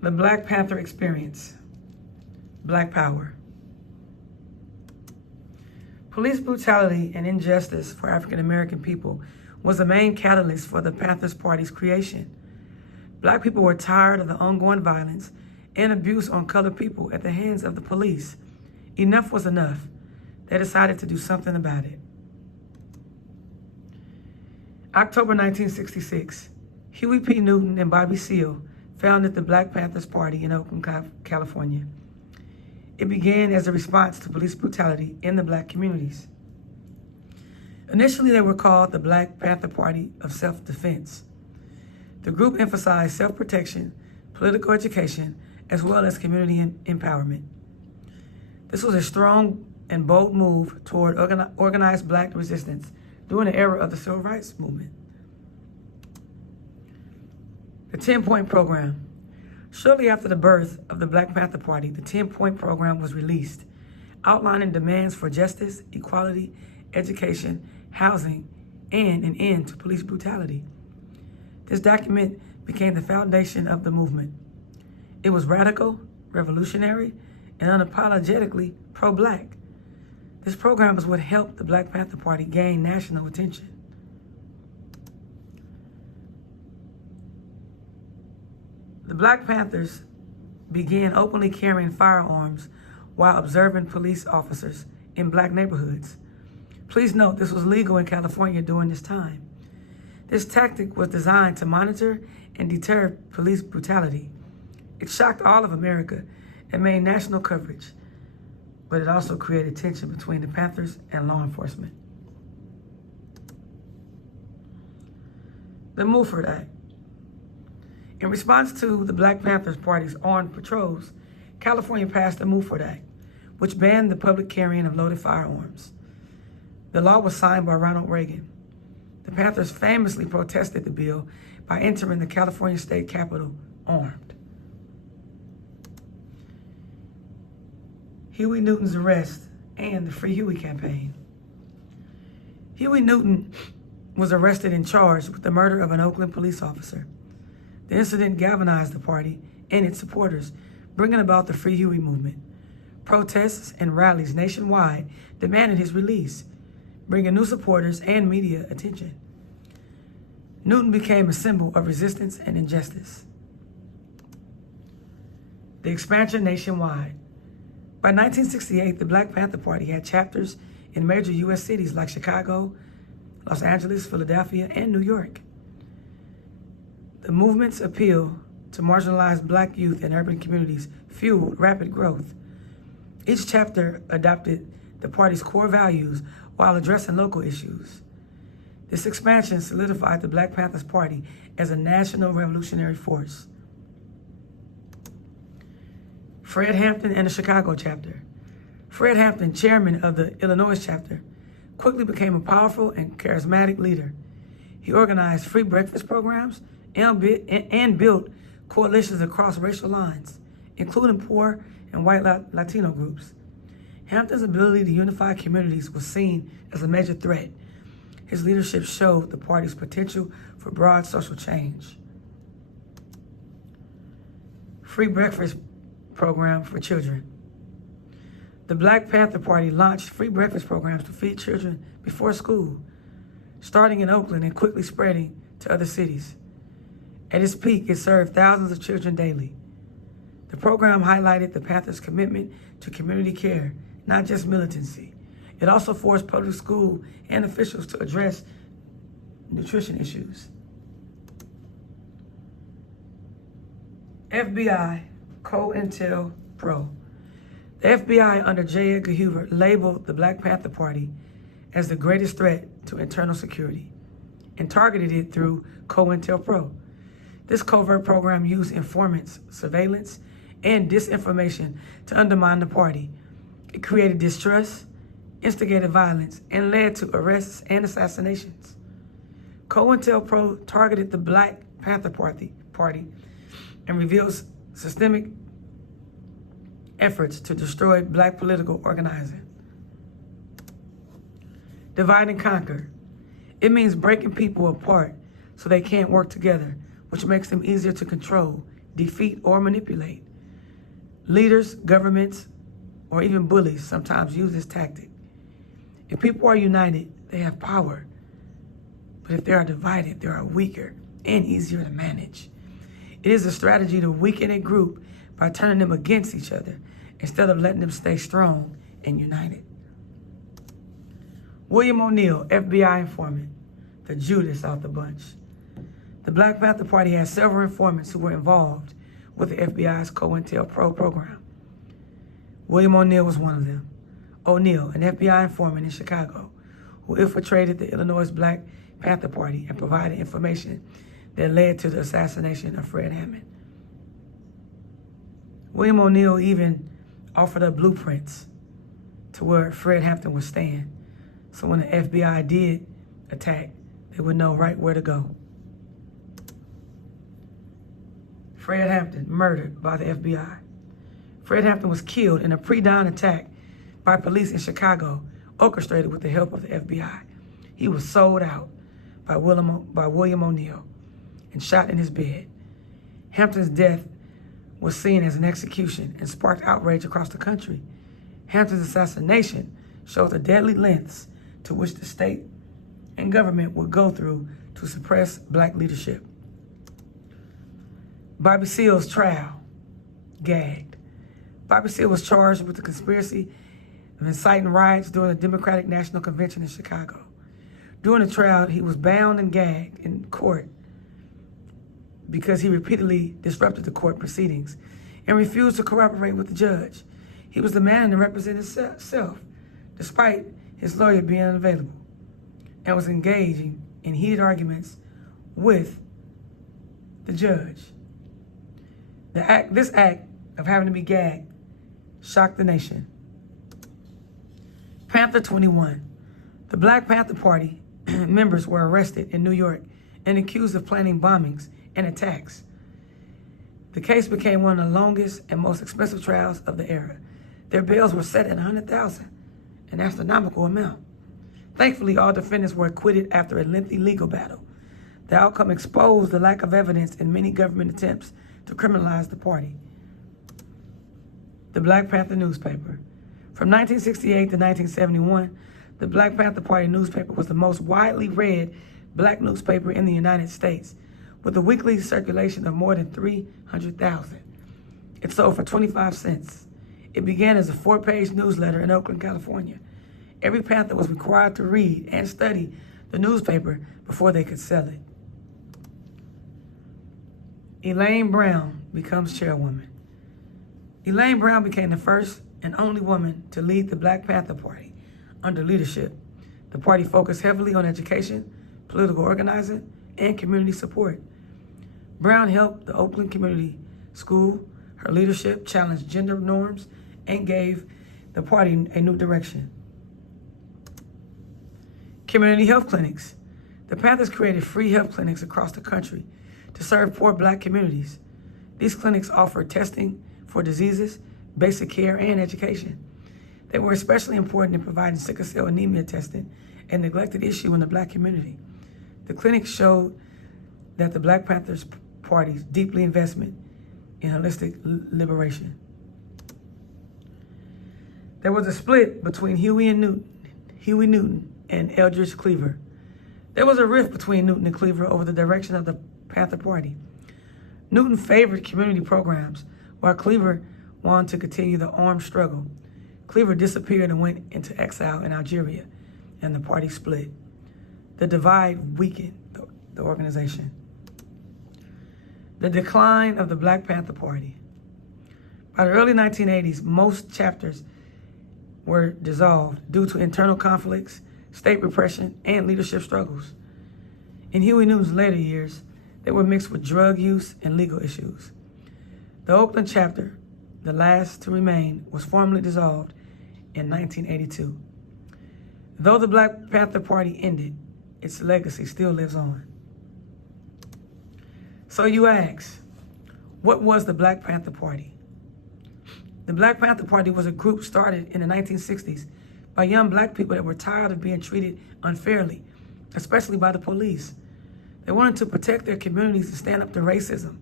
The Black Panther experience. Black power. Police brutality and injustice for African American people was the main catalyst for the Panthers Party's creation. Black people were tired of the ongoing violence and abuse on colored people at the hands of the police. Enough was enough. They decided to do something about it. October 1966, Huey P. Newton and Bobby Seale founded the Black Panthers Party in Oakland, California. It began as a response to police brutality in the black communities. Initially, they were called the Black Panther Party of Self-Defense. The group emphasized self-protection, political education, as well as community empowerment. This was a strong and bold move toward organized black resistance during the era of the Civil Rights Movement. The 10-Point Program. Shortly after the birth of the Black Panther Party, the 10-Point Program was released, outlining demands for justice, equality, education, housing, and an end to police brutality. This document became the foundation of the movement. It was radical, revolutionary, and unapologetically pro-black. This program is what helped the Black Panther Party gain national attention. The Black Panthers began openly carrying firearms while observing police officers in black neighborhoods. Please note this was legal in California during this time. This tactic was designed to monitor and deter police brutality. It shocked all of America and made national coverage, but it also created tension between the Panthers and law enforcement. The Mulford Act. In response to the Black Panthers Party's armed patrols, California passed the Mulford Act, which banned the public carrying of loaded firearms. The law was signed by Ronald Reagan. The Panthers famously protested the bill by entering the California state capitol armed. Huey Newton's arrest and the Free Huey campaign. Huey Newton was arrested and charged with the murder of an Oakland police officer. The incident galvanized the party and its supporters, bringing about the Free Huey movement. Protests and rallies nationwide demanded his release, bringing new supporters and media attention. Newton became a symbol of resistance and injustice. The expansion nationwide. By 1968, the Black Panther Party had chapters in major U.S. cities like Chicago, Los Angeles, Philadelphia, and New York. The movement's appeal to marginalized black youth and urban communities fueled rapid growth. Each chapter adopted the party's core values while addressing local issues. This expansion solidified the Black Panthers Party as a national revolutionary force. Fred Hampton and the Chicago chapter. Fred Hampton, chairman of the Illinois chapter, quickly became a powerful and charismatic leader. He organized free breakfast programs and built coalitions across racial lines, including poor and white Latino groups. Hampton's ability to unify communities was seen as a major threat. His leadership showed the party's potential for broad social change. Free breakfast program for children. The Black Panther Party launched free breakfast programs to feed children before school, starting in Oakland and quickly spreading to other cities. At its peak, it served thousands of children daily. The program highlighted the Panthers' commitment to community care, not just militancy. It also forced public school and officials to address nutrition issues. FBI, COINTELPRO. The FBI under J. Edgar Hoover labeled the Black Panther Party as the greatest threat to internal security and targeted it through COINTELPRO. This covert program used informants, surveillance, and disinformation to undermine the party. It created distrust, instigated violence, and led to arrests and assassinations. COINTELPRO targeted the Black Panther Party and revealed systemic efforts to destroy black political organizing. Divide and conquer. It means breaking people apart so they can't work together, which makes them easier to control defeat, or manipulate. Leaders, governments, or even bullies sometimes use this tactic. If people are united, they have power. But if they are divided, they are weaker and easier to manage. It is a strategy to weaken a group by turning them against each other instead of letting them stay strong and united. William O'Neal, FBI informant, the Judas out the bunch. The Black Panther Party had several informants who were involved with the FBI's COINTELPRO program. William O'Neal was one of them. O'Neal, an FBI informant in Chicago, who infiltrated the Illinois Black Panther Party and provided information that led to the assassination of Fred Hampton. William O'Neal even offered up blueprints to where Fred Hampton would stand, so when the FBI did attack, they would know right where to go. Fred Hampton murdered by the FBI. Fred Hampton was killed in a pre-dawn attack by police in Chicago, orchestrated with the help of the FBI. He was sold out by William O'Neal and shot in his bed. Hampton's death was seen as an execution and sparked outrage across the country. Hampton's assassination showed the deadly lengths to which the state and government would go through to suppress black leadership. Bobby Seale's trial, gagged. Bobby Seale was charged with the conspiracy of inciting riots during the Democratic National Convention in Chicago. During the trial, he was bound and gagged in court because he repeatedly disrupted the court proceedings and refused to cooperate with the judge. He was demanding to represent himself, despite his lawyer being unavailable, and was engaging in heated arguments with the judge. This act of having to be gagged shocked the nation. Panther 21. The Black Panther Party members were arrested in New York and accused of planning bombings and attacks. The case became one of the longest and most expensive trials of the era. Their bails were set at $100,000, an astronomical amount. Thankfully, all defendants were acquitted after a lengthy legal battle. The outcome exposed the lack of evidence in many government attempts to criminalize the party. The Black Panther newspaper. From 1968 to 1971, the Black Panther Party newspaper was the most widely read black newspaper in the United States, with a weekly circulation of more than 300,000. It sold for 25 cents. It began as a 4-page newsletter in Oakland, California. Every Panther was required to read and study the newspaper before they could sell it. Elaine Brown becomes chairwoman. Elaine Brown became the first and only woman to lead the Black Panther Party under leadership. The party focused heavily on education, political organizing, and community support. Brown helped the Oakland Community School. Her leadership challenged gender norms and gave the party a new direction. Community health clinics. The Panthers created free health clinics across the country to serve poor black communities. These clinics offered testing for diseases, basic care, and education. They were especially important in providing sickle cell anemia testing, a neglected issue in the black community. The clinics showed that the Black Panthers Party's deeply investment in holistic liberation. There was a split between Huey Newton and Eldridge Cleaver. There was a rift between Newton and Cleaver over the direction of the Panther Party. Newton favored community programs, while Cleaver wanted to continue the armed struggle. Cleaver disappeared and went into exile in Algeria, and the party split. The divide weakened the organization. The decline of the Black Panther Party. By the early 1980s, most chapters were dissolved due to internal conflicts, state repression, and leadership struggles. In Huey Newton's later years, they were mixed with drug use and legal issues. The Oakland chapter, the last to remain, was formally dissolved in 1982. Though the Black Panther Party ended, its legacy still lives on. So you ask, what was the Black Panther Party? The Black Panther Party was a group started in the 1960s by young black people that were tired of being treated unfairly, especially by the police. They wanted to protect their communities and stand up to racism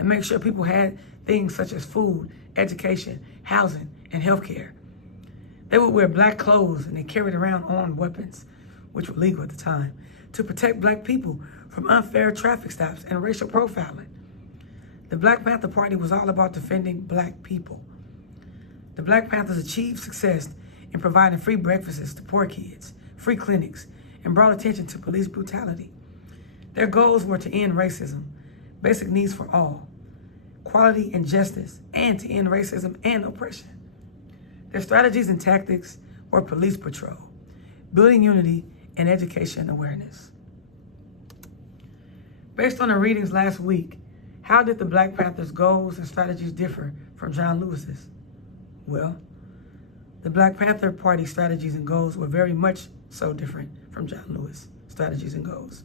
and make sure people had things such as food, education, housing, and health care. They would wear black clothes and they carried around armed weapons, which were legal at the time, to protect black people from unfair traffic stops and racial profiling. The Black Panther Party was all about defending black people. The Black Panthers achieved success in providing free breakfasts to poor kids, free clinics, and brought attention to police brutality. Their goals were to end racism, basic needs for all, equality and justice, and to end racism and oppression. Their strategies and tactics were police patrol, building unity, and education awareness. Based on the readings last week, how did the Black Panthers' goals and strategies differ from John Lewis's? Well, the Black Panther Party strategies and goals were very much so different from John Lewis' strategies and goals.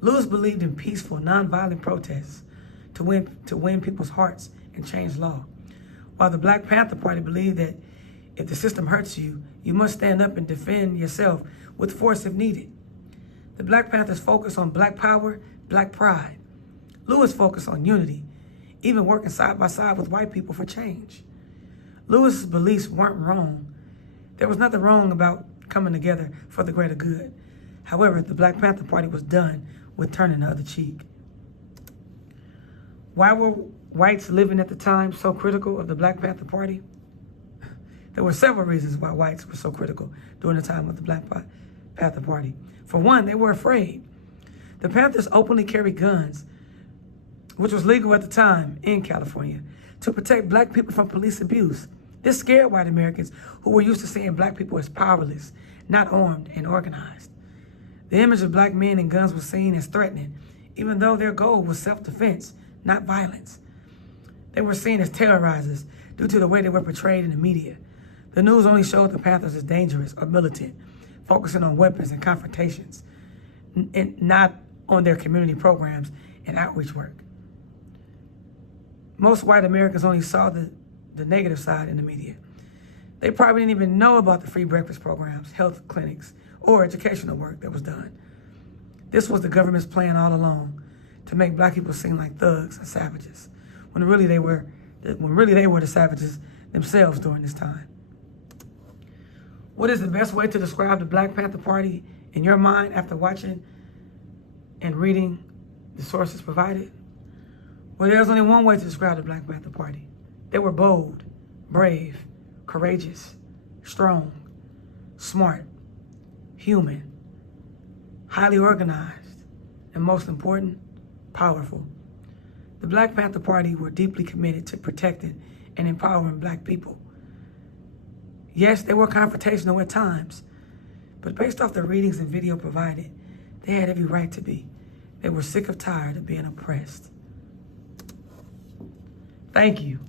Lewis believed in peaceful, nonviolent protests to win people's hearts and change law, while the Black Panther Party believed that if the system hurts you, you must stand up and defend yourself with force if needed. The Black Panthers focused on black power, black pride. Lewis focused on unity, even working side by side with white people for change. Lewis's beliefs weren't wrong. There was nothing wrong about coming together for the greater good. However, the Black Panther Party was done with turning the other cheek. Why were whites living at the time so critical of the Black Panther Party? There were several reasons why whites were so critical during the time of the Black Panther Party. For one, they were afraid. The Panthers openly carried guns, which was legal at the time in California, to protect black people from police abuse. This scared white Americans who were used to seeing black people as powerless, not armed and organized. The image of black men and guns was seen as threatening, even though their goal was self-defense, not violence. They were seen as terrorizers due to the way they were portrayed in the media. The news only showed the Panthers as dangerous or militant, focusing on weapons and confrontations, and not on their community programs and outreach work. Most white Americans only saw the negative side in the media. They probably didn't even know about the free breakfast programs, health clinics, or educational work that was done. This was the government's plan all along, to make black people seem like thugs and savages, when really they were the savages themselves during this time. What is the best way to describe the Black Panther Party in your mind after watching and reading the sources provided? Well, there's only one way to describe the Black Panther Party. They were bold, brave, courageous, strong, smart, human, highly organized, and most important, powerful. The Black Panther Party were deeply committed to protecting and empowering black people. Yes, they were confrontational at times, but based off the readings and video provided, they had every right to be. They were sick of tired of being oppressed. Thank you.